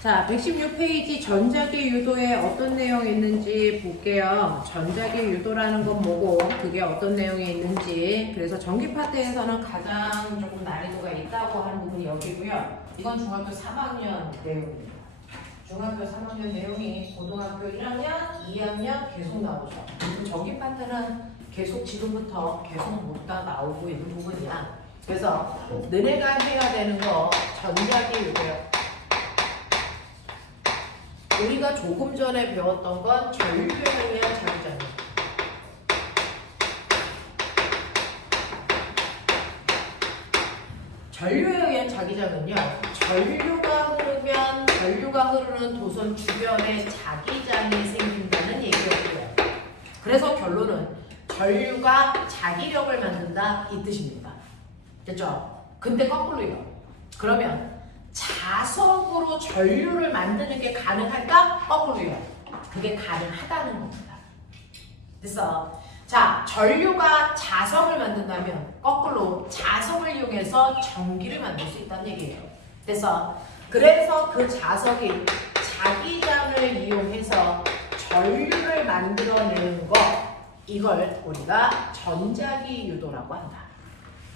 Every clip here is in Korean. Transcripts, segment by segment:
자, 116페이지 전자기 유도에 어떤 내용이 있는지 볼게요. 전자기 유도라는 건 뭐고 그게 어떤 내용이 있는지. 그래서 전기 파트에서는 가장 조금 난이도가 있다고 하는 부분이 여기고요. 이건 중학교 3학년 내용입니다. 중학교 3학년 내용이 고등학교 1학년, 2학년 계속 나오죠. 그리고 전기 파트는 계속 지금부터 계속 묻다 나오고 있는 부분이야. 그래서 너네가 해야 되는 거 전자기 유도요. 우리가 조금 전에 배웠던 건 전류에 의한 자기장이에요. 전류에 의한 자기장은요, 전류가 흐르는 도선 주변에 자기장이 생긴다는 얘기였고요. 그래서 결론은 전류가 자기력을 만든다 이 뜻입니다. 됐죠? 근데 거꾸로요. 그러면 자석으로 전류를 만드는 게 가능할까? 거꾸로요. 그게 가능하다는 겁니다. 됐어? 자, 전류가 자석을 만든다면 거꾸로 자석을 이용해서 전기를 만들 수 있다는 얘기예요. 됐어? 그래서 그 자석이 자기장을 이용해서 전류를 만들어내는 거, 이걸 우리가 전자기 유도라고 한다.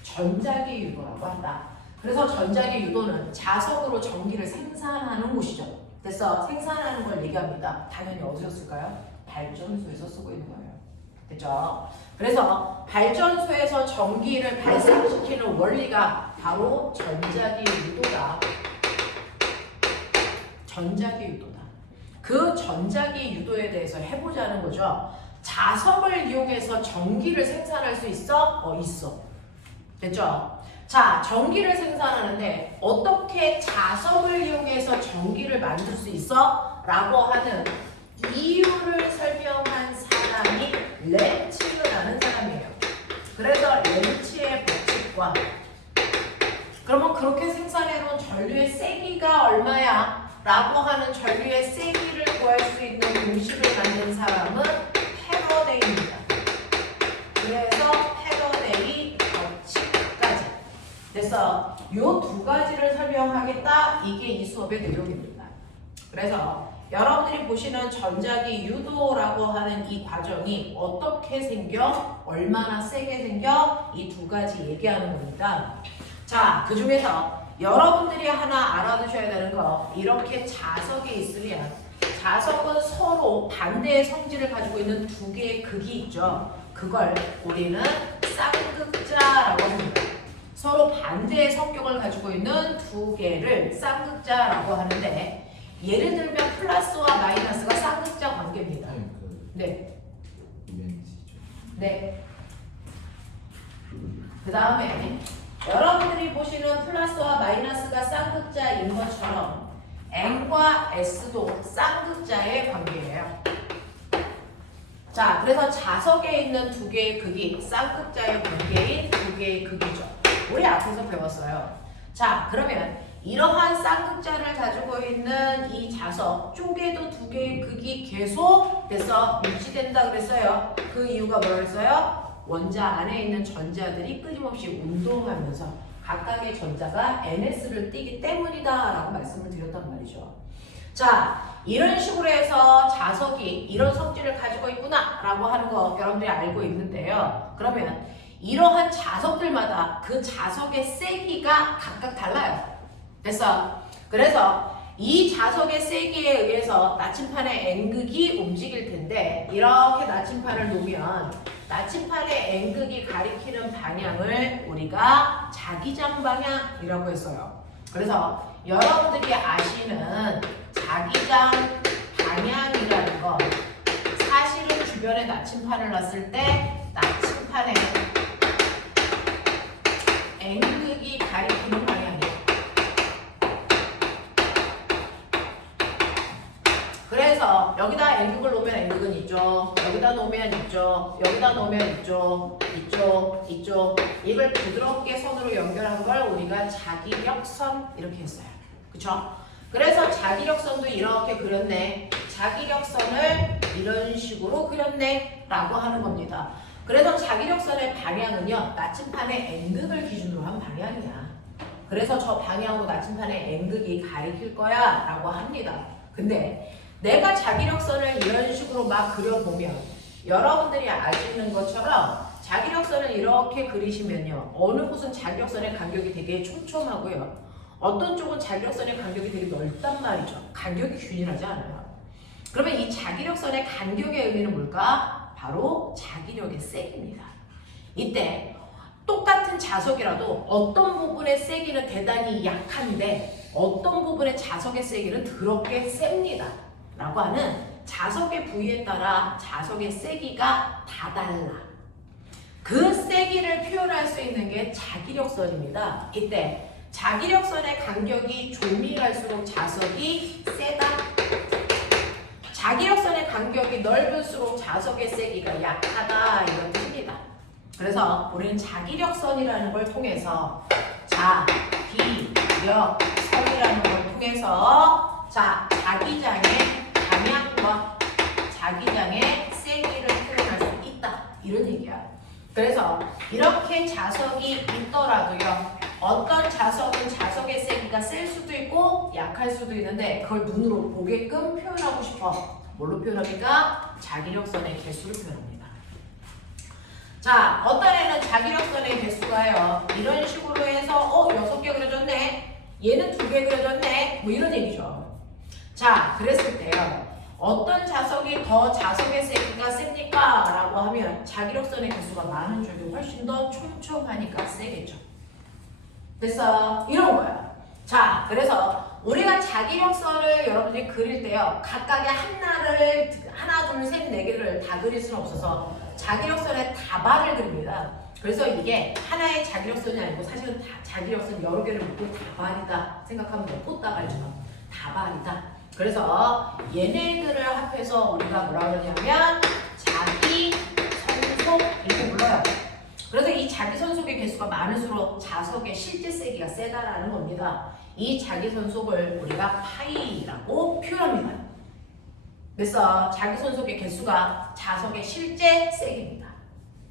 전자기 유도라고 한다. 그래서 전자기 유도는 자석으로 전기를 생산하는 곳이죠. 그래서 생산하는 걸 얘기합니다. 당연히 어디서 쓸까요? 발전소에서 쓰고 있는 거예요. 됐죠? 그래서 발전소에서 전기를 발생시키는 원리가 바로 전자기 유도다. 전자기 유도다. 그 전자기 유도에 대해서 해보자는 거죠. 자석을 이용해서 전기를 생산할 수 있어? 있어. 됐죠? 자, 전기를 생산하는데 어떻게 자석을 이용해서 전기를 만들 수 있어? 라고 하는 이유를 설명한 사람이 렌츠라는 사람이에요. 그래서 렌츠의 법칙과 그러면 그렇게 생산해놓은 전류의 세기가 얼마야? 라고 하는 전류의 세기를 구할 수 있는 공식을 만든 사람은 패러데이입니다. 그래서 패러데이 법칙까지. 그래서 이 두 가지를 설명하겠다. 이게 이 수업의 내용입니다. 그래서 여러분들이 보시는 전자기 유도라고 하는 이 과정이 어떻게 생겨? 얼마나 세게 생겨? 이 두 가지 얘기하는 겁니다. 자, 그 중에서 여러분들이 하나 알아두셔야 되는 거, 이렇게 자석이 있으면 자석은 서로 반대의 성질을 가지고 있는 두 개의 극이 있죠. 그걸 우리는 쌍극자라고 합니다. 서로 반대의 성격을 가지고 있는 두 개를 쌍극자라고 하는데, 예를 들면 플러스와 마이너스가 쌍극자 관계입니다. 네. 네. 그 다음에 여러분들이 보시는 플러스와 마이너스가 쌍극자인 것처럼 N과 S도 쌍극자의 관계예요. 자, 그래서 자석에 있는 두 개의 극이 쌍극자의 관계인 두 개의 극이죠. 우리 앞에서 배웠어요. 자, 그러면 이러한 쌍극자를 가지고 있는 이 자석 쪽에도 두 개의 극이 계속해서 유지된다 그랬어요. 그 이유가 뭐라고 했어요? 원자 안에 있는 전자들이 끊임없이 운동하면서 각각의 전자가 NS를 띠기 때문이다 라고 말씀을 드렸단 말이죠. 자, 이런 식으로 해서 자석이 이런 성질을 가지고 있구나 라고 하는 거 여러분들이 알고 있는데요. 그러면 이러한 자석들마다 그 자석의 세기가 각각 달라요. 됐어? 그래서 이 자석의 세기에 의해서 나침판의 N극이 움직일 텐데, 이렇게 나침판을 놓으면 나침판의 N극이 가리키는 방향을 우리가 자기장 방향이라고 했어요. 그래서 여러분들이 아시는 자기장 방향이라는 건 사실은 주변에 나침판을 놨을 때 나침판의 N극이 가리키는 방향이에요. 그래서 여기다 N극을 놓으면 N극은 이쪽, 여기다 놓으면 이쪽, 여기다 놓으면 이쪽, 이쪽. 이걸 부드럽게 선으로 연결한 걸 우리가 자기력선 이렇게 했어요. 그쵸? 그래서 자기력선도 이렇게 그렸네. 자기력선을 이런 식으로 그렸네 라고 하는 겁니다. 그래서 자기력선의 방향은요, 나침판의 N극을 기준으로 한 방향이야. 그래서 저 방향으로 나침판에 N극이 가리킬 거야 라고 합니다. 근데 내가 자기력선을 이런 식으로 막 그려보면 여러분들이 아시는 것처럼 자기력선을 이렇게 그리시면요. 어느 곳은 자기력선의 간격이 되게 촘촘하고요. 어떤 쪽은 자기력선의 간격이 되게 넓단 말이죠. 간격이 균일하지 않아요. 그러면 이 자기력선의 간격의 의미는 뭘까? 바로 자기력의 세기입니다. 이때 똑같은 자석이라도 어떤 부분의 세기는 대단히 약한데 어떤 부분의 자석의 세기는 더럽게 셉니다. 라고 하는 자석의 부위에 따라 자석의 세기가 다 달라. 그 세기를 표현할 수 있는 게 자기력선입니다. 이때 자기력선의 간격이 조밀할수록 자석이 세다. 자기력선의 간격이 넓을수록 자석의 세기가 약하다. 이런 뜻입니다. 그래서 우리는 자기력선이라는 걸 통해서 자기력선이라는 걸 통해서 자기장의 방향과 자기장의 세기를 표현할 수 있다. 이런 얘기야. 그래서 이렇게 자석이 있더라도요. 어떤 자석은 자석의 세기가 셀 수도 있고 약할 수도 있는데 그걸 눈으로 보게끔 표현하고 싶어. 뭘로 표현합니까? 자기력선의 개수를 표현합니다. 자, 어떤 애는 자기력선의 개수가요. 이런 식으로 해서 6개 그려졌네. 얘는 2개 그려졌네. 뭐 이런 얘기죠. 자, 그랬을 때요. 어떤 자석이 더 자석의 세기가 셉니까? 라고 하면 자기력선의 개수가 많은 쪽이 훨씬 더 촘촘하니까 세겠죠. 됐어? 이런 거야. 자, 그래서 우리가 자기력선을 여러분들이 그릴 때요. 각각의 하나, 둘, 셋, 네 개를 다 그릴 수는 없어서 자기력선의 다발을 그립니다. 그래서 이게 하나의 자기력선이 아니고 사실은 자기력선 여러 개를 묶고 다발이다 생각하면 돼. 꽃다발처럼 다발이다. 그래서 얘네들을 합해서 우리가 뭐라 그러냐면 자기선속 이렇게 불러요. 그래서 이 자기선속의 개수가 많을수록 자석의 실제 세기가 세다라는 겁니다. 이 자기선속을 우리가 파이라고 표현합니다. 그래서 자기선속의 개수가 자석의 실제 세기입니다.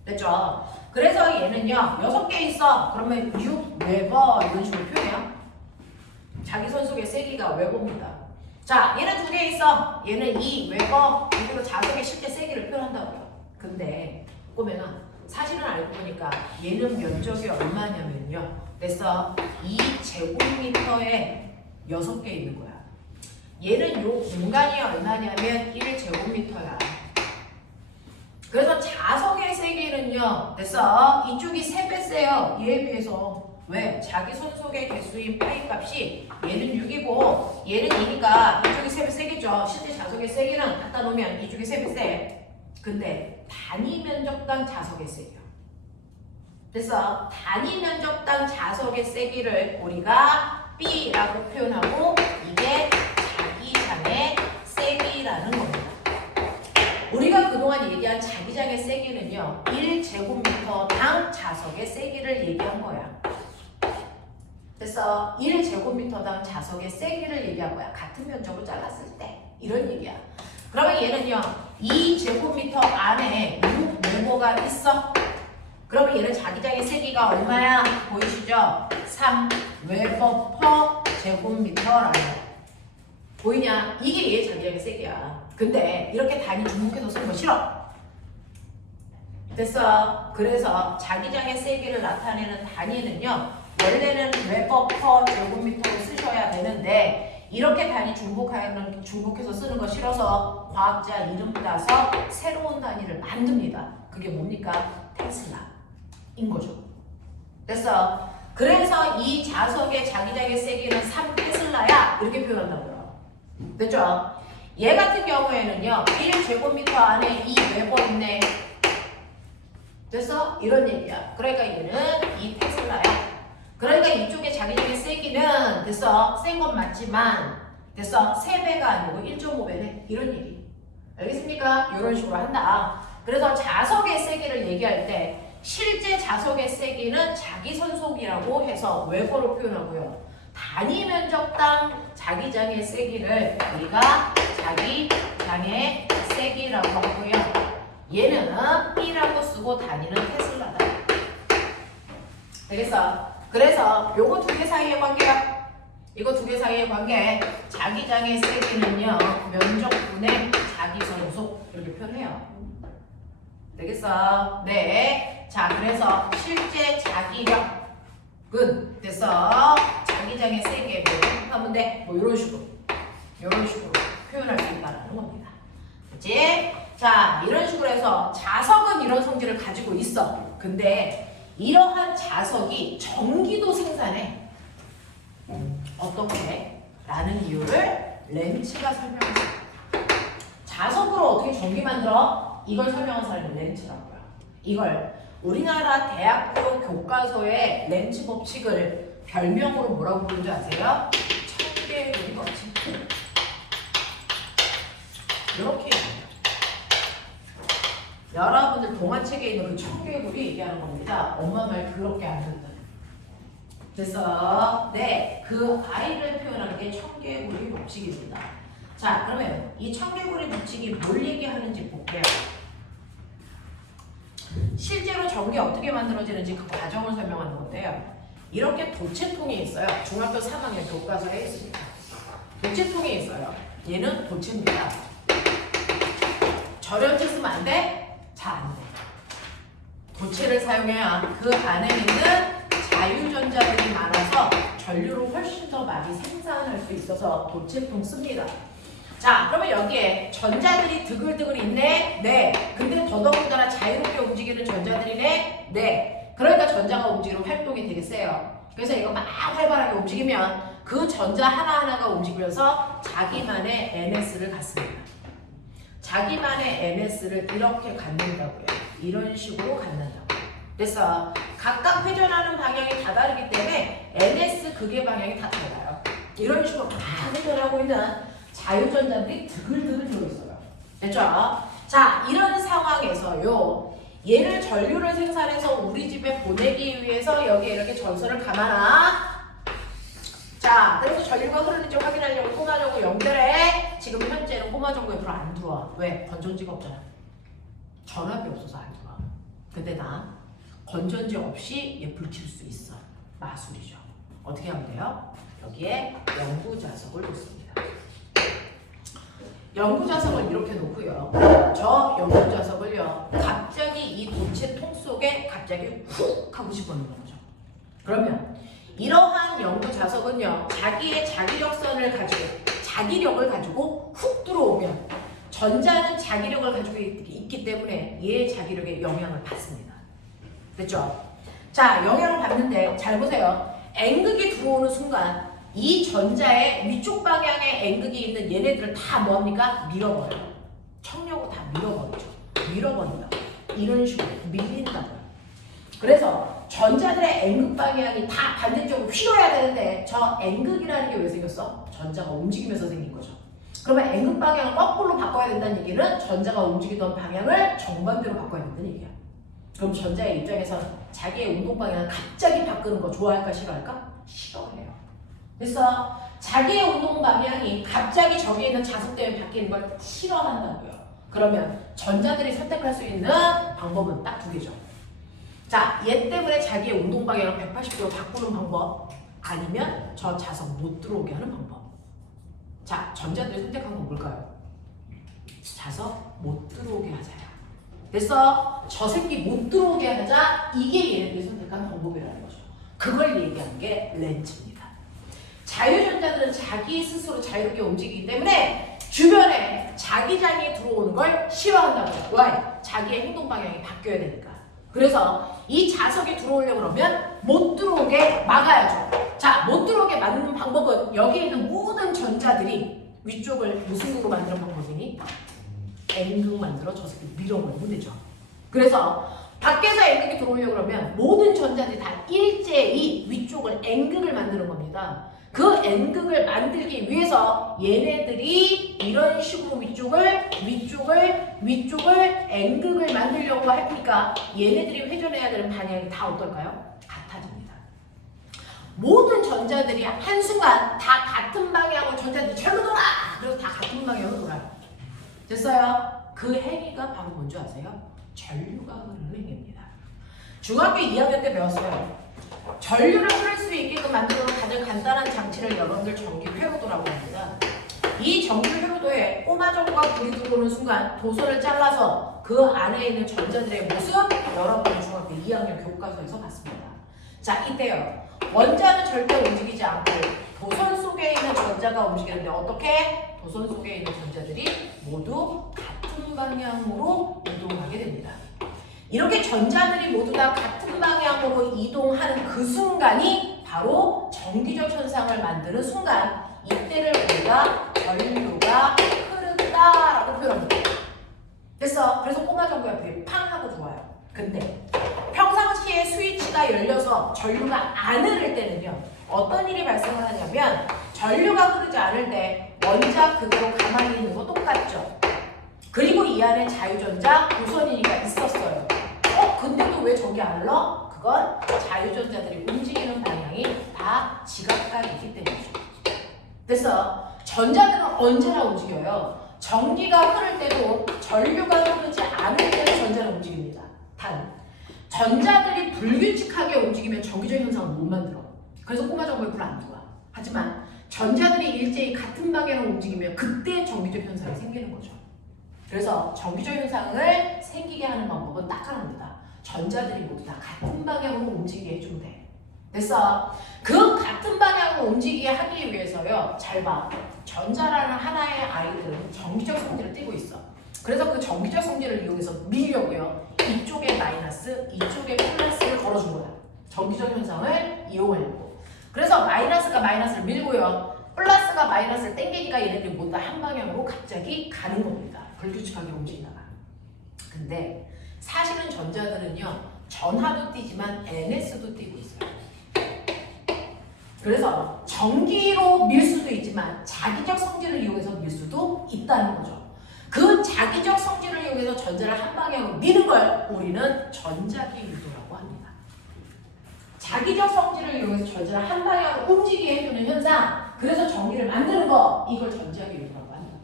됐죠? 그래서 얘는요 6개 있어. 그러면 6웨버 이런 식으로 표현해요. 자기선속의 세기가 웨버입니다. 자, 얘는 2개 있어. 얘는 2웨버 이걸로 자석의 실제 세기를 표현한다고요. 근데 보면은 사실은 알고 보니까 얘는 면적이 얼마냐면요. 그래서 2제곱미터에 6개 있는 거야. 얘는 요 공간이 얼마냐면 1제곱미터야. 그래서 자석의 세기는요. 그래서 이쪽이 3배 세요. 얘에 비해서. 왜? 자기선속의 개수인 파이 값이 얘는 6이고 얘는 2니까 이쪽이 3배 세겠죠. 실제 자석의 세기는 갖다 놓으면 이쪽이 3배 세. 근데 단위 면적당 자석의 세기요. 그래서 단위 면적당 자석의 세기를 우리가 B라고 표현하고 이게 자기장의 세기라는 겁니다. 우리가 그동안 얘기한 자기장의 세기는요. 1제곱미터당 자석의 세기를 얘기한 거야. 그래서 1제곱미터당 자석의 세기를 얘기한 거야. 같은 면적을 잘랐을 때. 이런 얘기야. 그러면 얘는요. 2제곱미터 안에 6웨버가 있어. 그러면 얘는 자기장의 세기가 얼마야? 보이시죠? 3웨버 퍼 제곱미터라는 거. 보이냐? 이게 얘 자기장의 세기야. 근데 이렇게 단위 주목해서 쓰는 거 싫어. 됐어? 그래서 자기장의 세기를 나타내는 단위는요. 원래는 웨버 퍼 제곱미터로 쓰셔야 되는데 이렇게 단위 중복해서 쓰는 거 싫어서 과학자 이름 따서 새로운 단위를 만듭니다. 그게 뭡니까? 테슬라인 거죠. 됐어? 그래서 이 자석의 자기장의 세기는 3테슬라야 이렇게 표현한다고요. 됐죠? 얘 같은 경우에는요 1제곱미터 안에 2웨버 있네. 됐어? 이런 얘기야. 그러니까 얘는 2테슬라야. 그러니까 이쪽에 자기장의 세기는 됐어? 센 건 맞지만 됐어? 3배가 아니고 1.5배네. 이런 얘기. 알겠습니까? 이런 식으로 한다. 그래서 자석의 세기를 얘기할 때 실제 자석의 세기는 자기선속이라고 해서 웨버로 표현하고요. 단위 면적당 자기장의 세기를 우리가 자기장의 세기라고 하고요. 얘는 B라고 쓰고 단위는 테슬라다. 되겠어? 그래서 요거 두 개 사이의 관계야. 이거 두 개 사이의 관계. 자기장의 세기는요. 면적분의 자기선속 이렇게 표현해요. 되겠어? 네. 자, 그래서 실제 자기력은 됐어. 자기장의 세기에 하면 돼. 뭐 이런 식으로 표현할 수 있다는 겁니다. 그치? 자, 이런 식으로 해서 자석은 이런 성질을 가지고 있어. 근데 이러한 자석이 전기도 생산해. 어떻게? 라는 이유를 렌츠가 설명했어. 자석으로 어떻게 전기 만들어? 이걸 설명한 사람이 렌츠라고요. 이걸 우리나라 대학교 교과서에 렌츠 법칙을 별명으로 뭐라고 부르는지 아세요? 청개구리 법칙. 이렇게 여러분들 동화책에 있는 그 청개구리 얘기하는 겁니다. 엄마 말 그렇게 안 듣는. 됐어? 네, 그 아이를 표현하는 게 청개구리 법칙입니다. 자, 그러면 이 청개구리 법칙이 뭘 얘기하는지 볼게요. 실제로 전기 어떻게 만들어지는지 그 과정을 설명하는 건데요. 이렇게 도체통이 있어요. 중학교 3학년 교과서에 있습니다. 도체통이 있어요. 얘는 도체입니다. 절연체 쓰면 안 돼? 잘 안 돼. 도체를 사용해야 그 안에 있는 자유전자들이 많아서 전류를 훨씬 더 많이 생산할 수 있어서 도체통 씁니다. 자, 그러면 여기에 전자들이 드글드글 있네? 네. 근데 더더군다나 자유롭게 움직이는 전자들이네? 네. 그러니까 전자가 움직이는 활동이 되게 세요. 그래서 이거 막 활발하게 움직이면 그 전자 하나하나가 움직이면서 자기만의 NS를 갖습니다. 자기만의 NS를 이렇게 갖는다고요. 이런 식으로 갖는다고. 그래서 각각 회전하는 방향이 다 다르기 때문에 NS 극의 방향이 다 달라요. 이런 식으로 막 회전하고 있는 자유전자들이 드글드글 들어있어요. 됐죠? 자, 이런 상황에서요. 얘를 전류를 생산해서 우리 집에 보내기 위해서 여기에 이렇게 전선을 감아놔. 자, 그래서 전류가 흐르는지 확인하려고 꼬마전구 연결해. 지금 현재는 꼬마전구에 불 안 들어와. 왜? 건전지가 없잖아. 전압이 없어서 안 들어와. 근데 나 건전지 없이 얘 불 킬 수 있어. 마술이죠. 어떻게 하면 돼요? 여기에 연구자석을 놓습니다. 연구자석을 이렇게 놓고요. 저 연구자석을요. 갑자기 이 도체통 속에 갑자기 훅 하고 집어넣는 거죠. 그러면 이러한 연구자석은요. 자기의 자기력선을 가지고 자기력을 가지고 훅 들어오면 전자는 자기력을 가지고 있기 때문에 얘의 자기력에 영향을 받습니다. 됐죠? 자, 영향을 받는데 잘 보세요. N극이 들어오는 순간 이 전자의 위쪽 방향에 N극이 있는 얘네들을 다 뭡니까? 밀어버려요. 청력을 다 밀어버리죠. 밀어버린다. 이런 식으로 밀린다고요. 그래서 전자들의 N극 방향이 다 반대쪽으로 휘어야 되는데 저 N극이라는 게 왜 생겼어? 전자가 움직이면서 생긴 거죠. 그러면 N극 방향을 거꾸로 바꿔야 된다는 얘기는 전자가 움직이던 방향을 정반대로 바꿔야 된다는 얘기야. 그럼 전자의 입장에서는 자기의 운동 방향을 갑자기 바꾸는 거 좋아할까 싫어할까? 싫어해요. 그래서 자기의 운동 방향이 갑자기 저기에 있는 자석 때문에 바뀌는 걸 싫어한다고요. 그러면 전자들이 선택할 수 있는 방법은 딱 두 개죠. 자, 얘 때문에 자기의 운동 방향을 180도로 바꾸는 방법, 아니면 저 자석 못 들어오게 하는 방법. 자, 전자들이 선택한 건 뭘까요? 자석 못 들어오게 하자야. 그래서 저 새끼 못 들어오게 하자, 이게 얘네들이 선택한 방법이라는 거죠. 그걸 얘기하는 게 렌츠입니다. 자유전자들은 자기 스스로 자유롭게 움직이기 때문에 주변에 자기장이 들어오는 걸 싫어한다고요. 왜? 자기의 행동 방향이 바뀌어야 되니까. 그래서 이 자석이 들어오려고 그러면 못 들어오게 막아야죠. 자, 못 들어오게 막는 방법은 여기에 있는 모든 전자들이 위쪽을 무슨 극으로 만드는 방법이니? N극 만들어 저 새끼 밀어버리면 되죠. 그래서 밖에서 N극이 들어오려고 그러면 모든 전자들이 다 일제히 위쪽을 N극을 만드는 겁니다. 그 N극을 만들기 위해서 얘네들이 이런 식으로 위쪽을 N극을 만들려고 하니까 얘네들이 회전해야 되는 방향이 다 어떨까요? 같아집니다. 모든 전자들이 한순간 다 같은 방향으로 전자들이 절로 돌아! 그래서 다 같은 방향으로 돌아요. 됐어요? 그 행위가 바로 뭔지 아세요? 전류가 흐르는 행위입니다. 중학교 2학년 때 배웠어요. 전류를 흐를 수 있게끔 만드는 가장 간단한 장치를 여러분들 전기 회로도라고 합니다. 이 전기 회로도에 꼬마전구가 불이 들어오는 순간 도선을 잘라서 그 안에 있는 전자들의 모습 여러분들 중학교 2학년 교과서에서 봤습니다. 자, 이때요. 원자는 절대 움직이지 않고 도선 속에 있는 전자가 움직이는데 어떻게? 도선 속에 있는 전자들이 모두 같은 방향으로 이동하게 됩니다. 이렇게 전자들이 모두 다 같은 방향으로 이동하는 그 순간이 바로 전기적 현상을 만드는 순간, 이때를 우리가 전류가 흐른다라고 표현합니다. 됐어? 그래서 꼬마전구 옆에 팡 하고 들어와요. 근데 평상시에 스위치가 열려서 전류가 안 흐를 때는요, 어떤 일이 발생을 하냐면 전류가 흐르지 않을 때 원자 그대로 가만히 있는 거 똑같죠. 그리고 이 안에 자유전자, 도선이니까 있었어요. 근데도 왜 전기 안 흘러? 그건 자유전자들이 움직이는 방향이 다 지각각이기 때문이죠. 그래서 전자들은 언제나 움직여요. 전기가 흐를 때도 전류가 흐르지 않을 때도 전자는 움직입니다. 단, 전자들이 불규칙하게 움직이면 전기적 현상을 못 만들어. 그래서 꼬마전구에 불 안 들어와. 하지만 전자들이 일제히 같은 방향으로 움직이면 그때 전기적 현상이 생기는 거죠. 그래서 전기적 현상을 생기게 하는 방법은 딱 하나입니다. 전자들이 모두 다 같은 방향으로 움직이게 해주면 돼. 됐어? 그 같은 방향으로 움직이게 하기 위해서요. 잘 봐. 전자라는 하나의 아이들은 전기적 성질을 띠고 있어. 그래서 그 전기적 성질을 이용해서 밀려고요. 이쪽에 마이너스, 이쪽에 플러스를 걸어준 거야. 전기적 현상을 이용하려고. 그래서 마이너스가 마이너스를 밀고요. 플러스가 마이너스를 땡기니까 얘네들이 모두 다 한 방향으로 갑자기 가는 겁니다. 불규칙하게 움직이다가. 근데 사실은 전자들은요, 전하도 띠지만 NS도 띠고 있어요. 그래서 전기로 밀 수도 있지만 자기적 성질을 이용해서 밀 수도 있다는 거죠. 그 자기적 성질을 이용해서 전자를 한 방향으로 미는 걸 우리는 전자기 유도라고 합니다. 자기적 성질을 이용해서 전자를 한 방향으로 움직이게 해주는 현상, 그래서 전기를 만드는 거, 이걸 전자기 유도라고 한다고요.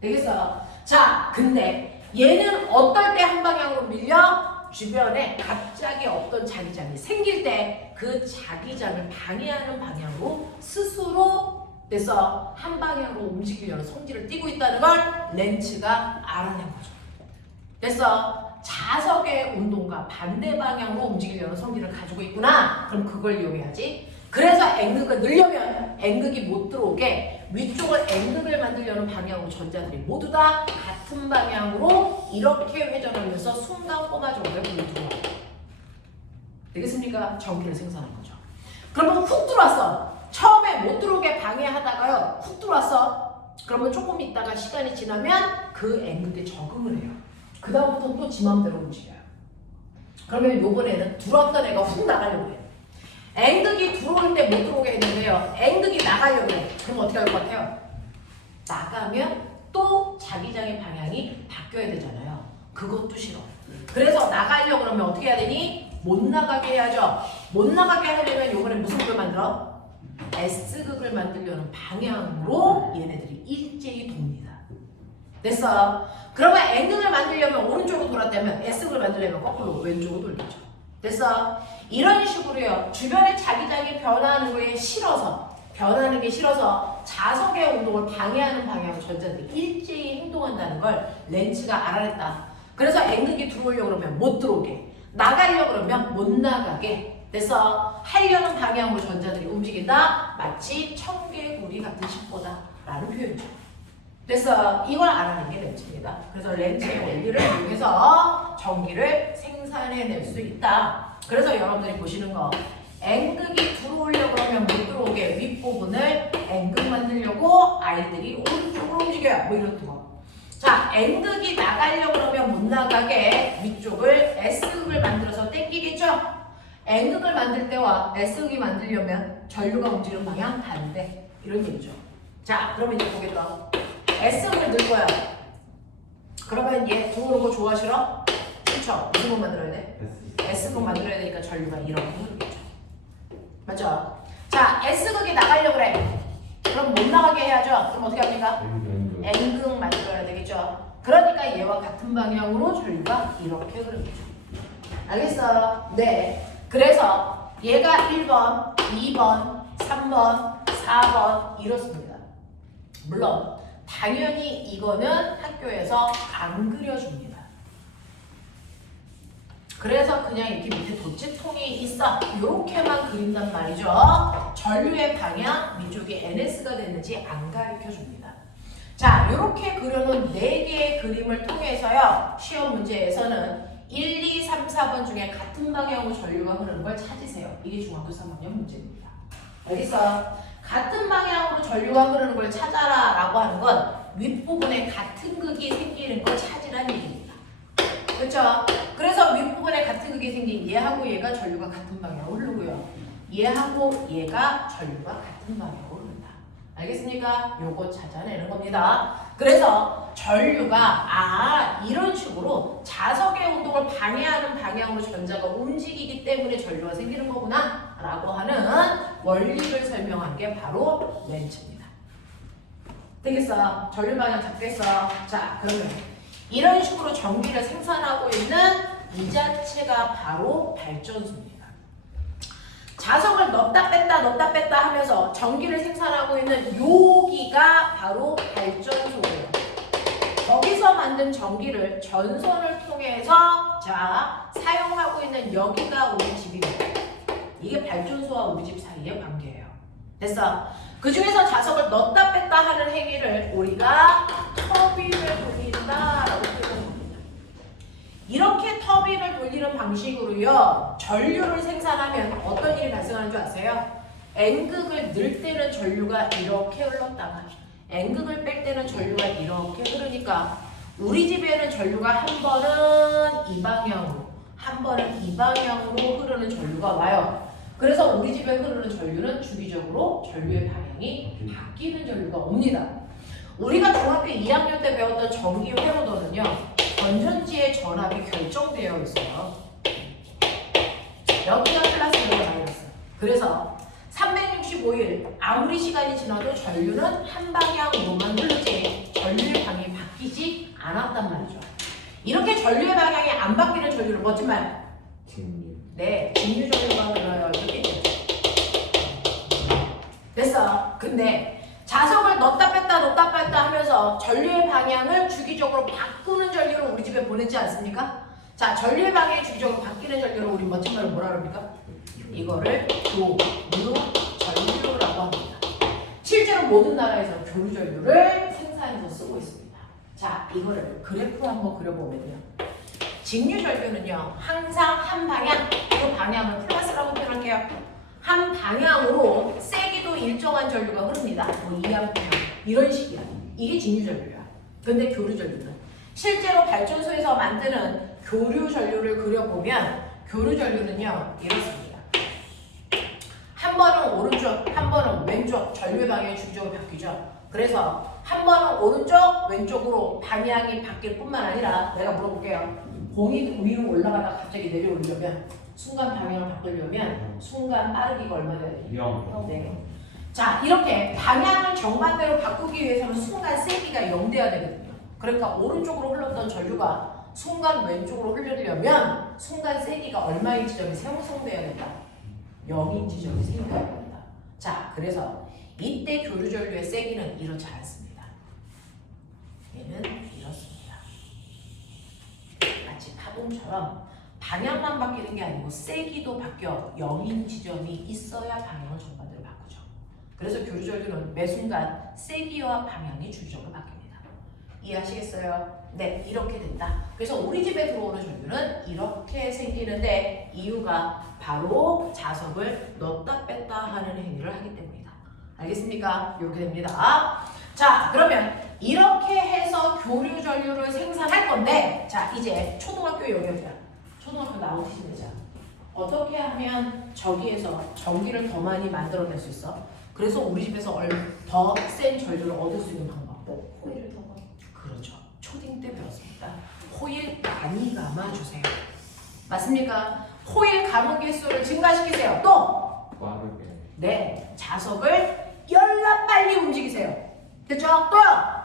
되겠어요? 자, 근데 얘는 어떨 때 한 방향으로 밀려? 주변에 갑자기 어떤 자기장이 생길 때 그 자기장을 방해하는 방향으로 스스로 돼서 한 방향으로 움직이려는 성질을 띠고 있다는 걸 렌츠가 알아낸 거죠. 그래서 자석의 운동과 반대 방향으로 움직이려는 성질을 가지고 있구나. 그럼 그걸 이용해야지. 그래서 N극을 넣으려면 N극이 못 들어오게 위쪽을 N극을 만들려는 방향으로 전자들이 모두 다 같은 방향으로 이렇게 회전하면서 순간 꼬마전구에 불이 들어와요. 되겠습니까? 전기를 생산한 거죠. 그러면 훅 들어왔어. 처음에 못 들어오게 방해하다가요, 훅 들어왔어. 그러면 조금 있다가 시간이 지나면 그 N극에 적응을 해요. 그 다음부터 또 지 맘대로 움직여요. 그러면 요번에는 들어왔던 애가 훅 나가려고 해요. N극이 들어올 때 못 들어오게 했는데요. N극이 나가려고 해요. 그럼 어떻게 할 것 같아요? 나가면 또 자기장의 방향이 바뀌어야 되잖아요. 그것도 싫어. 그래서 나가려고 그러면 어떻게 해야 되니? 못 나가게 해야죠. 못 나가게 하려면 요번에 무슨 극을 만들어? S극을 만들려는 방향으로 얘네들이 일제히 돕니다. 됐어? 그러면 N극을 만들려면 오른쪽으로 돌았다면 S극을 만들려면 거꾸로 왼쪽으로 돌리죠. 됐어? 이런 식으로요. 주변의 자기장이 변하는 게 싫어서 자석의 운동을 방해하는 방향으로 전자들이 일제히 행동한다는 걸 렌츠가 알아냈다. 그래서 N극이 들어오려고 그러면 못 들어오게, 나가려고 그러면 못 나가게 돼서 하려는 방향으로 전자들이 움직인다. 마치 청개구리 같은 식보다 라는 표현이죠. 그래서 이걸 알아낸 게 렌츠입니다. 그래서 렌츠의 원리를 이용해서 전기를 생산해낼 수 있다. 그래서 여러분들이 보시는 거, N극이 들어오려고 그러면 못 들어오게 윗부분을 N극 만들려고 아이들이 오른쪽으로 움직여요. 뭐 이런 거. 자, N극이 나가려고 그러면 못 나가게 위쪽을 S극을 만들어서 당기겠죠? N극을 만들 때와 S극이 만들려면 전류가 움직이는 방향 반대. 이런 얘기죠. 자, 그러면 이제 보겠죠. S극을 넣을 거야. 그러면 얘 들어오는 거 좋아 싫어? 그쵸? 무슨 거 만들어야 돼? S극 만들어야 되니까 전류가 이렇게 흐르겠죠. 맞죠? 자, S극이 나가려고 그래. 그럼 못 나가게 해야죠. 그럼 어떻게 합니까? N극 만들어야 되겠죠. 그러니까 얘와 같은 방향으로 전류가 이렇게 흐르겠죠. 알겠어? 네. 그래서 얘가 1번, 2번, 3번, 4번 이렇습니다. 물론 당연히 이거는 학교에서 안 그려줍니다. 그래서 그냥 이렇게 밑에 도체통이 있어 이렇게만 그린단 말이죠. 전류의 방향 위쪽이 NS가 됐는지 안 가르쳐줍니다. 자, 이렇게 그려놓은 4개의 그림을 통해서요. 시험 문제에서는 1, 2, 3, 4번 중에 같은 방향으로 전류가 흐르는 걸 찾으세요. 이게 중학교 3학년 문제입니다. 알겠어? 같은 방향으로 전류가 흐르는 걸 찾아라 라고 하는 건 윗부분에 같은 극이 생기는 걸 찾으라는 얘기입니다. 그렇죠? 그래서 윗부분에 같은 극이 생긴 얘하고 얘가 전류가 같은 방향으로 흐르고요. 얘하고 얘가 전류가 같은 방향으로 흐른다. 알겠습니까? 요거 찾아내는 겁니다. 그래서 전류가 이런 식으로 자석의 운동을 방해하는 방향으로 전자가 움직이기 때문에 전류가 생기는 거구나 라고 하는 원리를 설명한 게 바로 렌츠입니다. 되겠어? 전류 방향 잡겠어? 자, 그러면 이런 식으로 전기를 생산하고 있는 이 자체가 바로 발전소입니다. 자석을 넣었다 뺐다 하면서 전기를 생산하고 있는 여기가 바로 발전소예요. 거기서 만든 전기를 전선을 통해서 사용하고 있는 여기가 우리 집입니다. 이게 발전소와 우리 집 사이의 관계예요. 됐어? 그 중에서 자석을 넣었다 뺐다 하는 행위를 우리가 터빈을 돌린다라고 표현합니다. 이렇게 터빈을 돌리는 방식으로요. 전류를 생산하면 어떤 일이 발생하는 줄 아세요? N극을 넣을 때는 전류가 이렇게 흘렀다가 N극을 뺄 때는 전류가 이렇게 흐르니까 우리 집에는 전류가 한 번은 이 방향으로 한 번은 이 방향으로 흐르는 전류가 와요. 그래서 우리 집에 흐르는 전류는 주기적으로 전류의 방향이 바뀌는 전류가 옵니다. 우리가 중학교 2학년 때 배웠던 전기 회로도는요. 건전지의 전압이 결정되어 있어요. 여기가 플러스 여기가 마이너스. 그래서 365일 아무리 시간이 지나도 전류는 한 방향으로만 흐르지 전류의 방향이 바뀌지 않았단 말이죠. 이렇게 전류의 방향이 안 바뀌는 전류를 뭐지 말? 직류. 네, 직류 전류가 흘러요. 이렇게 됐어. 근데 자석을 넣었다 뺐다 하면서 전류의 방향을 주기적으로 바꾸는 전류를 우리 집에 보내지 않습니까? 자, 전류의 방향이 주기적으로 바뀌는 전류를 우리 멋진 말로 뭐라 그럽니까? 이거를 교류 전류라고 합니다. 실제로 모든 나라에서 교류 전류를 생산해서 쓰고 있습니다. 자, 이거를 그래프 한번 그려보면요. 직류 전류는요, 항상 한 방향, 그 방향을 플러스라고 표현할게요. 한 방향으로 세기도 일정한 전류가 흐릅니다. 뭐 2A 이런 식이야. 이게 직류 전류야. 근데 교류 전류는 실제로 발전소에서 만드는 교류 전류를 그려보면 교류 전류는요 이렇습니다. 한 번은 오른쪽, 한 번은 왼쪽 전류의 방향이 주기적으로 바뀌죠. 그래서 한 번은 오른쪽, 왼쪽으로 방향이 바뀔 뿐만 아니라 내가 물어볼게요. 공이 위로 올라가다가 갑자기 내려오려면 순간 방향을 바꾸려면 순간 빠르기가 얼마 돼야 돼요? 0. 네. 자, 이렇게 방향을 정반대로 바꾸기 위해서는 순간 세기가 0 돼야 되거든요. 그러니까 오른쪽으로 흘렀던 전류가 순간 왼쪽으로 흐르려면 순간 세기가 얼마인 지점이 생성돼야 된다? 0인 지점이 생겨야 된다. 자, 그래서 이때 교류 전류의 세기는 이렇지 않습니다. 얘는 이렇습니다. 마치 파동처럼 방향만 바뀌는 게 아니고 세기도 바뀌어 0인 지점이 있어야 방향을 정반대로 바꾸죠. 그래서 교류 전류는 매 순간 세기와 방향이 주기적으로 바뀝니다. 이해하시겠어요? 네, 이렇게 된다. 그래서 우리 집에 들어오는 전류는 이렇게 생기는데 이유가 바로 자석을 넣었다 뺐다 하는 행위를 하기 때문이다. 알겠습니까? 이렇게 됩니다. 자, 그러면 이렇게 해서 교류 전류를 생산할 건데 자, 이제 초등학교 영역이야. 초등학교 나오시면 되자. 어떻게 하면 저기에서 전기를 더 많이 만들어낼 수 있어? 그래서 우리 집에서 더 센 전류를 얻을 수 있는 방법. 호일을 더 많이. 그렇죠. 초딩 때 배웠습니다. 호일 많이 감아주세요. 맞습니까? 호일 감은 개수를 증가시키세요. 또 빠르게. 네, 자석을 열나 빨리 움직이세요. 됐죠? 또요.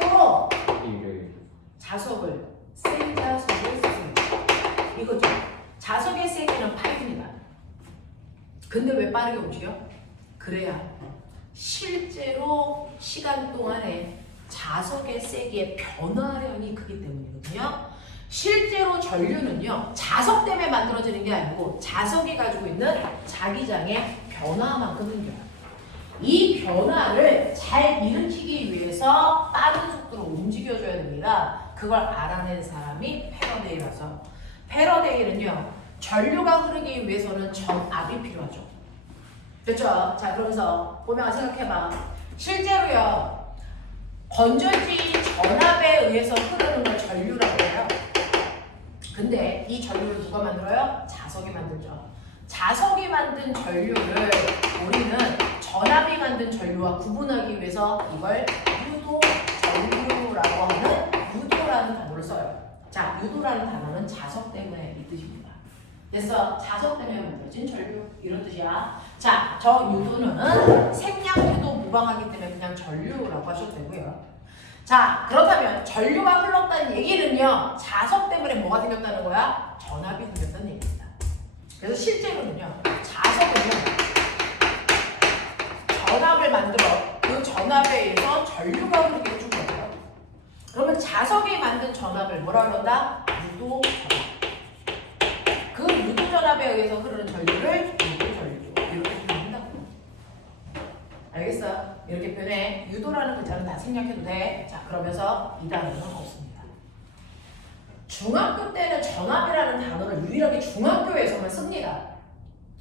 또 자석을 센 자석을 쓰세요. 이거죠. 자석의 세기는 8입니다. 근데 왜 빠르게 움직여? 그래야 실제로 시간 동안에 자석의 세기의 변화량이 크기 때문이거든요. 실제로 전류는요, 자석 때문에 만들어지는 게 아니고 자석이 가지고 있는 자기장의 변화만큼 생겨요. 이 변화를 잘 일으키기 위해서 빠른 속도로 움직여줘야 됩니다. 그걸 알아낸 사람이 패러데이라서, 패러데이는요, 전류가 흐르기 위해서는 전압이 필요하죠. 됐죠? 자, 그러면서 보면 생각해봐. 실제로요, 건조지 전압에 의해서 흐르는 걸 전류라고 해요. 근데 이 전류를 누가 만들어요? 자석이 만들죠. 자석이 만든 전류를 우리는 전압이 만든 전류와 구분하기 위해서 이걸 유도 전류라고 하는 유도라는 단어를 써요. 자, 유도라는 단어는 자석 때문에 이 뜻입니다. 그래서 자석 때문에 만들어진 전류 이런 뜻이야. 자, 저 유도는 생략해도 무방하기 때문에 그냥 전류라고 하셔도 되고요. 자, 그렇다면 전류가 흘렀다는 얘기는요, 자석 때문에 뭐가 생겼다는 거야? 전압이 생겼다는 얘기입니다. 그래서 실제로는요, 자석은요, 전압을 만들어 그 전압에 의해서 전류가 흐르게 해준 거예요. 그러면 자석이 만든 전압을 뭐라 그런다? 유도 전압. 그 유도 전압에 의해서 흐르는 전류를 유도 전류 이렇게 표현한다. 알겠어? 이렇게 표현해. 유도라는 글자는 다 생략해도 돼. 자, 그러면서 이 단어는 없습니다. 중학교 때는 전압이라는 단어를 유일하게 중학교에서만 씁니다.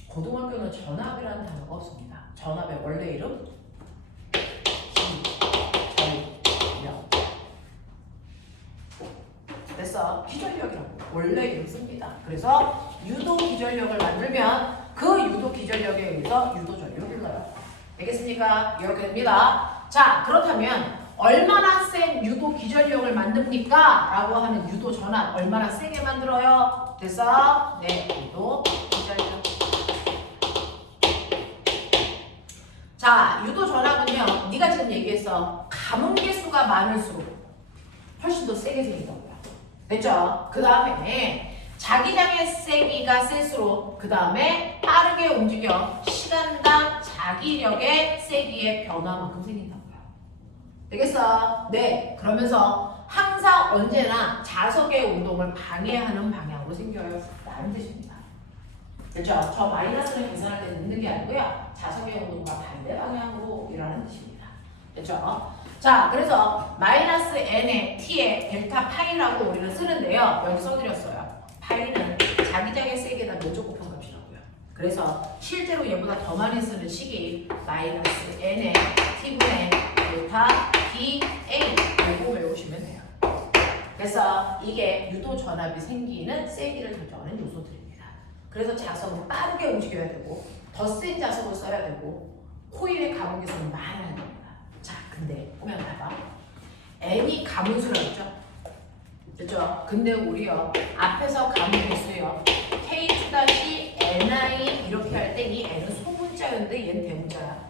고등학교는 전압이라는 단어가 없습니다. 전압의 원래 이름? 기전력. 됐어. 기전력이라고 원래 이름 씁니다. 그래서 유도 기전력을 만들면 그 유도 기전력에 의해서 유도 전류를 흘러요. 알겠습니까? 이렇게 됩니다. 자, 그렇다면 얼마나 센 유도 기전력을 만듭니까? 라고 하는 유도 전압 얼마나 세게 만들어요? 됐어? 네, 유도 기전력. 자, 유도 전압은요, 네가 지금 얘기했어. 감음 개수가 많을수록 훨씬 더 세게 생긴다고요. 됐죠? 그 다음에 자기장의 세기가 셀수록 그 다음에 빠르게 움직여 시간당 자기력의 세기의 변화만큼 생긴다고요. 되겠어? 네. 그러면서 항상 언제나 자석의 운동을 방해하는 방향으로 생겨요. 라는 뜻입니다. 됐죠? 저 마이너스를 계산할 때 넣는 게 아니고요. 자석의 운동과 반대 방향으로 일어나는 뜻입니다. 됐죠? 자, 그래서 마이너스 n의 t의 델타 파이라고 우리는 쓰는데요. 여기 써드렸어요. 파이는 자기장의 세기에다 면적 곱한 값이라고요. 그래서 실제로 얘보다 더 많이 쓰는 식이 마이너스 n의 t분의 델타 dA 이거 외우시면 돼요. 그래서 이게 유도 전압이 생기는 세기를 결정하는 요소들입니다. 그래서 자석은 빠르게 움직여야 되고 더 센 자석을 써야 되고 코일의 감음 개수는 많아야 됩니다. 자, 근데 보면 봐봐. n이 감음수라고 했죠? 그죠? 근데 우리요 앞에서 감음 개수요 K2-NI 이렇게 할 때 이 n은 소문자였는데 얘는 대문자야.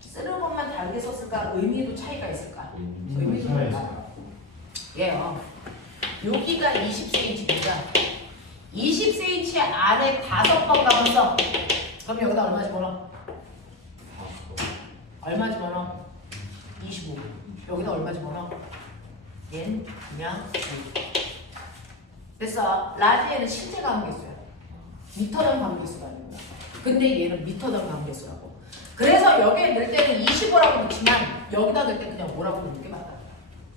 쓰는 것만 다르게 썼을까? 의미도 차이가 있을까? 의미도 다를까? 예요. 여기가 20cm니까 20cm 안에 5번 감아서 그럼 여기다 얼마 집어넣어? 얼마 집어넣어? 25. 여기다 얼마 집어넣어? 얘는 그냥 1. 됐어. 라지에는 실제 감개수야. 미터당 감개수가 아닙니다. 근데 얘는 미터당 감개수라고. 그래서 여기에 넣을 때는 25라고 넣지만 여기다 넣을 때 그냥 뭐라고 넣는 게 맞다.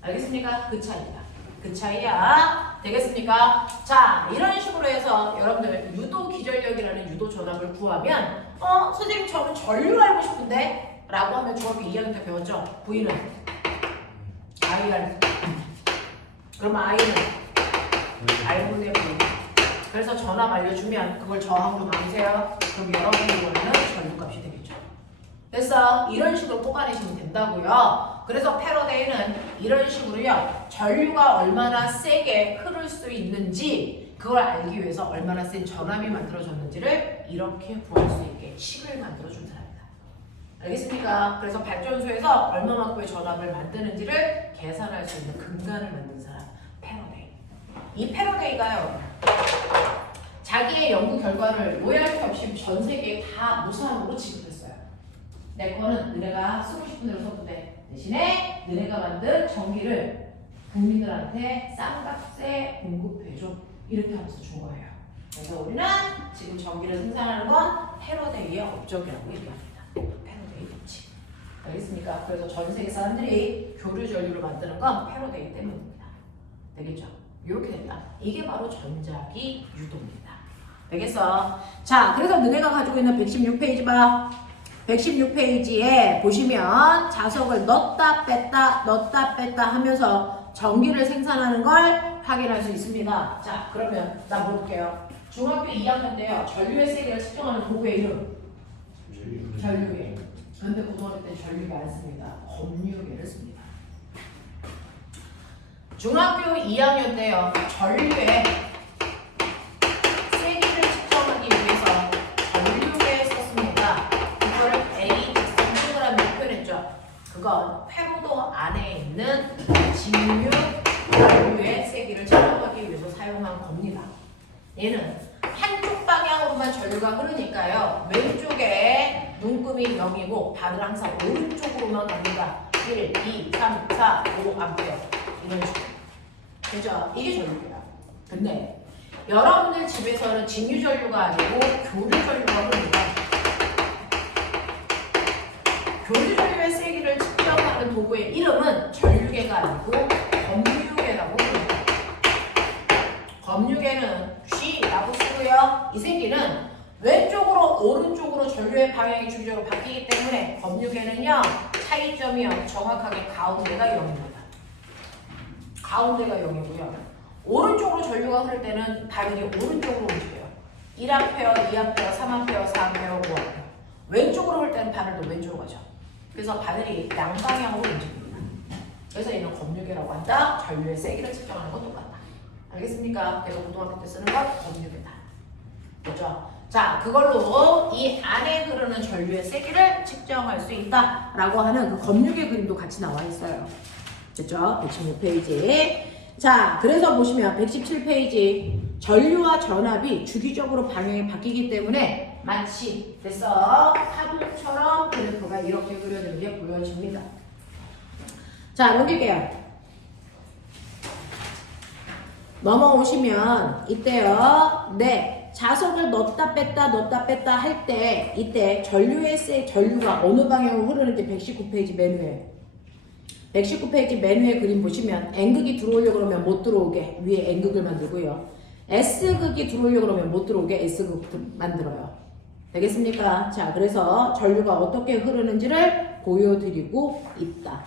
알겠습니까? 그 차이다. 그 차이야. 되겠습니까? 자, 이런 식으로 해서 여러분들 유도 기전력이라는 유도 전압을 구하면 선생님 저는 전류 알고 싶은데 라고 하면 중학교 2학년 때 배웠죠? V는 IR. 그럼 I는 R분의 V. 그래서 전압 알려주면 그걸 저항으로 나누세요. 그럼 여러분의 이거는 전류값이 되겠죠. 됐어? 이런 식으로 뽑아내시면 된다고요. 그래서 패러데이는 이런 식으로요. 전류가 얼마나 세게 흐를 수 있는지 그걸 알기 위해서 얼마나 센 전압이 만들어졌는지를 이렇게 구할 수 있게 식을 만들어준 사람이다. 알겠습니까? 그래서 발전소에서 얼마만큼의 전압을 만드는지를 계산할 수 있는 근간을 만든 사람 패러데이. 이 패러데이가요. 자기의 연구 결과를 오해할 수 없이 전 세계에 다 무상으로 지급했어요. 내 거는 너네가 쓰고 싶은 대로 써도 돼. 대신에 너네가 만든 전기를 국민들한테 싼 값에 공급해줘. 이렇게 하면서 준 거예요. 그래서 우리는 지금 전기를 생산하는 건 패러데이의 업적이라고 얘기합니다. 패러데이 법칙. 알겠습니까? 그래서 전 세계 사람들이 교류 전류를 만드는 건 패러데이 때문입니다. 되겠죠? 이렇게 된다. 이게 바로 전자기 유도입니다. 되겠어? 자, 그래서 너네가 가지고 있는 116페이지 봐. 116페이지에 보시면 자석을 넣었다 뺐다 하면서 전기를 생산하는 걸 확인할 수 있습니다. 자, 그러면 나 물어볼게요. 중학교 2학년 때요. 전류의 세기를 측정하는 도구의 이름. 전류계. 근데 고등학교 때 전류계 안 씁니다. 검류계를 씁니다. 중학교 2학년 때요. 전류의 세기를 측정하기 위해서 전류계 썼습니다. 그거를 A 동그라미 표현했죠. 그건 회로도 안에 있는 직류 전류의 세기를 측정하기 위해서 사용한 겁니다. 얘는 한쪽 방향으로만 전류가 흐르니까요. 왼쪽에 눈금이 0이고 발을 항상 오른쪽으로만 갑니다. 1, 2, 3, 4, 5 암페어 이런 식으로. 그죠? 이게 전류계야. 근데 여러분들 집에서는 직류 전류가 아니고 교류 전류가 흐릅니다. 교류 전류의 세기를 측정하는 도구의 이름은 전류계가 아니고 검류계라고 부릅니다. 검류계는 G라고 쓰고요. 이 세기는 왼쪽으로 오른쪽으로 전류의 방향이 주기적으로 바뀌기 때문에 검류계는요. 차이점이요. 정확하게 가운데가 0입니다. 가운데가 0이고요. 오른쪽으로 전류가 흐를 때는 바늘이 오른쪽으로 움직여요. 1A, 2A, 3A, 4A, 5A. 왼쪽으로 흐를 때는 바늘도 왼쪽으로 가죠. 그래서 바늘이 양방향으로 움직입니다. 그래서 얘는 검류계라고 한다. 전류의 세기를 측정하는 건 똑같다. 알겠습니까? 그래서 고등학교 때 쓰는 건 검류계다. 그렇죠? 자, 그걸로 이 안에 흐르는 전류의 세기를 측정할 수 있다라고 하는 그 검류계 그림도 같이 나와 있어요. 됐죠? 116페이지. 자, 그래서 보시면 117페이지. 전류와 전압이 주기적으로 방향이 바뀌기 때문에 마치 됐어. 파도처럼 그래프가 이렇게 그려지는 게 보여집니다. 자, 넘길게요. 넘어오시면 이때요. 네, 자석을 넣었다 뺐다 할 때 이때 전류가 어느 방향으로 흐르는지 119페이지 맨 위에 119페이지 맨 위에 그림 보시면 N극이 들어오려고 그러면 못 들어오게 위에 N극을 만들고요. S극이 들어오려고 그러면 못 들어오게 S극 만들어요. 되겠습니까? 자, 그래서 전류가 어떻게 흐르는지를 보여드리고 있다.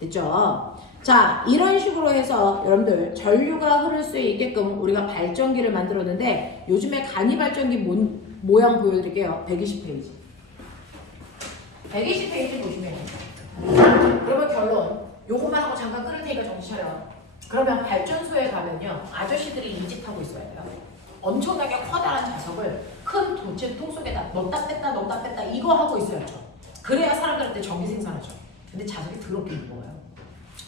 됐죠? 자, 이런 식으로 해서 여러분들 전류가 흐를 수 있게끔 우리가 발전기를 만들었는데 요즘에 간이 발전기 모양 보여드릴게요. 120페이지. 120페이지 보시면 그러면 결론 요것만 하고 잠깐 끊을 테니까 정신 차려. 그러면 발전소에 가면요. 아저씨들이 이 짓 하고 있어야 돼요. 엄청나게 커다란 자석을 큰 도체통 속에다 넣었다 뺐다 이거 하고 있어야죠. 그래야 사람들한테 전기 생산하죠. 근데 자석이 더럽게 무거워요.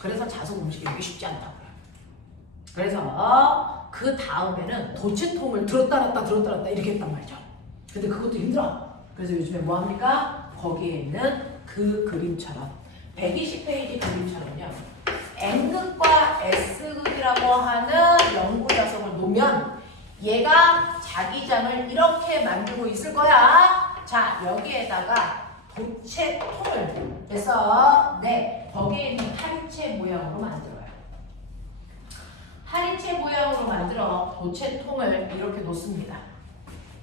그래서 자석 움직이기 쉽지 않다고요. 그래서 그 다음에는 도체통을 들었다 놨다 이렇게 했단 말이죠. 근데 그것도 힘들어. 그래서 요즘에 뭐 합니까? 거기에 있는 그 그림처럼 120페이지 그림처럼요. N극과 S극이라고 하는 연구 자석을 놓으면 얘가 자기장을 이렇게 만들고 있을 거야. 자, 여기에다가 도체통을 그래서 네, 거기에 있는 파리채 모양으로 만들어요. 파리채 모양으로 만들어 도체통을 이렇게 놓습니다.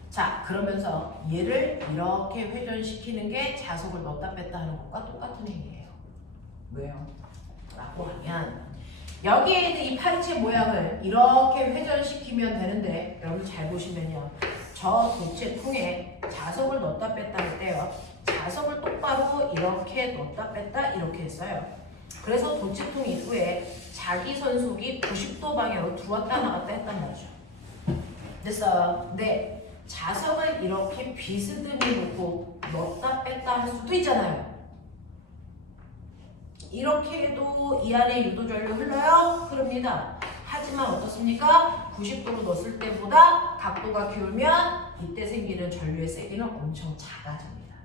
자, 그러면서 얘를 이렇게 회전시키는 게 자석을 넣었다 뺐다 하는 것과 똑같은 행위예요. 왜요? 라고 하면 여기에 있는 이 파리채 모양을 이렇게 회전시키면 되는데 여러분 잘 보시면요. 저 도체통에 자석을 넣었다 뺐다 할 때요. 자석을 똑바로 이렇게 넣었다 뺐다 이렇게 했어요. 그래서 도체통 입구에 자기 선속이 90도 방향으로 들어왔다 나갔다 했단 말이죠. 됐어. 네. 자석을 이렇게 비스듬히 놓고 넣었다 뺐다 할 수도 있잖아요. 이렇게 해도 이 안에 유도전류 흘러요? 흐릅니다. 하지만 어떻습니까? 90도로 넣었을 때보다 각도가 기울면 이때 생기는 전류의 세기는 엄청 작아집니다.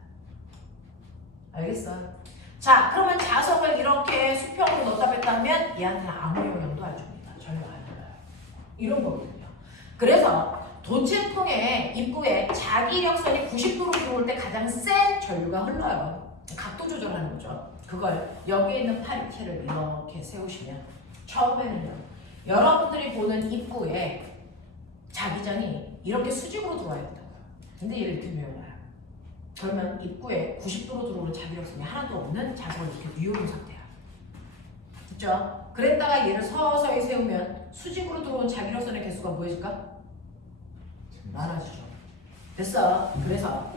알겠어요? 자, 그러면 자석을 이렇게 수평으로 넣었다 뺐다 하면 얘한테는 아무 영향도 안 줍니다. 전혀 안 흘러요. 이런 거거든요. 그래서 도체통의 입구에 자기력선이 90도로 들어올 때 가장 센 전류가 흘러요. 각도 조절하는 거죠. 그걸 여기에 있는 파리채를 이렇게 세우시면 처음에는요. 여러분들이 보는 입구에 자기장이 이렇게 수직으로 들어와야 된다고요. 근데 얘를 이렇게 누워놔요. 그러면 입구에 90도로 들어오는 자기력선이 하나도 없는 자석을 이렇게 누워놓은 상태야. 그렇죠? 그랬다가 얘를 서서히 세우면 수직으로 들어온 자기력선의 개수가 뭐해질까? 많아지죠. 됐어. 그래서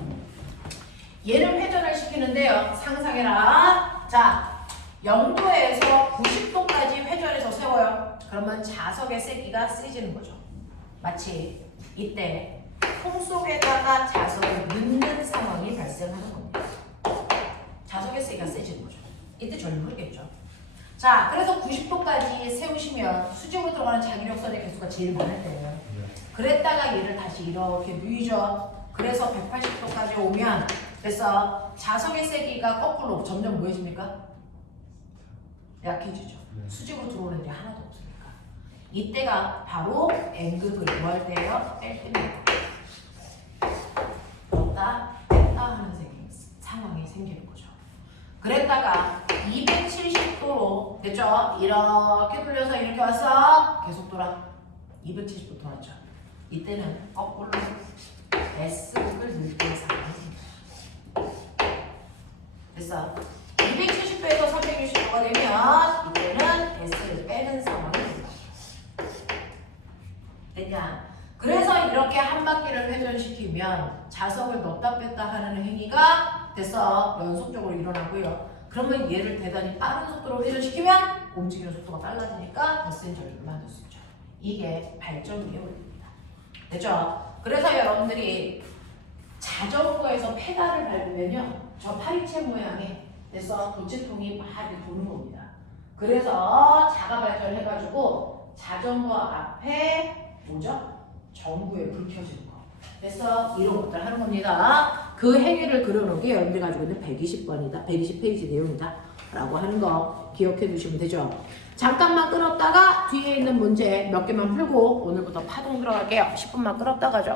얘를 회전을 시키는데요. 상상해라. 자, 0도에서 90도까지 회전해서 세워요. 그러면 자석의 세기가 세지는 거죠. 마치 이때 통 속에다가 자석을 넣는 상황이 발생하는 겁니다. 자석의 세기가 세지는 거죠. 이때 전류 흐르겠죠. 자, 그래서 90도까지 세우시면 수직으로 들어가는 자기력선의 개수가 제일 많을 때예요. 그랬다가 얘를 다시 이렇게 누이죠. 그래서 180도까지 오면 그래서 자석의 세기가 거꾸로 점점 뭐해집니까? 약해지죠. 수직으로 들어오는 게 하나도 없으니까. 이때가 바로 N극을 뭐 할 때예요? 뺄 때입니다. 넣었다 뺐다 하는 상황이 생기는 거죠. 그랬다가 270도로 됐죠? 이렇게 돌려서 이렇게 왔어. 계속 돌아. 270도 돌았죠. 이때는 거꾸로 S극을 넣을 때 상황입니다. 됐어. 270도에서 360도가 되면 이때는 S를 빼는 상황이 됩니다. 됐냐? 그래서 이렇게 한 바퀴를 회전시키면 자석을 넣었다 뺐다 하는 행위가 됐어. 연속적으로 일어나고요. 그러면 얘를 대단히 빠른 속도로 회전시키면 움직이는 속도가 빨라지니까 더 센 전류를 만들 수 있죠. 이게 발전기의 원리입니다. 됐죠? 그래서 여러분들이 자전거에서 페달을 밟으면요. 저 파리채 모양의 그래서 도체통이 막 이렇게 도는 겁니다. 그래서 자가 발전해가지고 자전거 앞에 뭐죠? 전구에 불 켜지는 거. 그래서 이런 것들 하는 겁니다. 그 행위를 그려놓은 게 여러분들이 가지고 있는 120번이다. 120페이지 내용이다. 라고 하는 거 기억해 두시면 되죠. 잠깐만 끊었다가 뒤에 있는 문제 몇 개만 풀고 오늘부터 파동 들어갈게요. 10분만 끊었다가죠.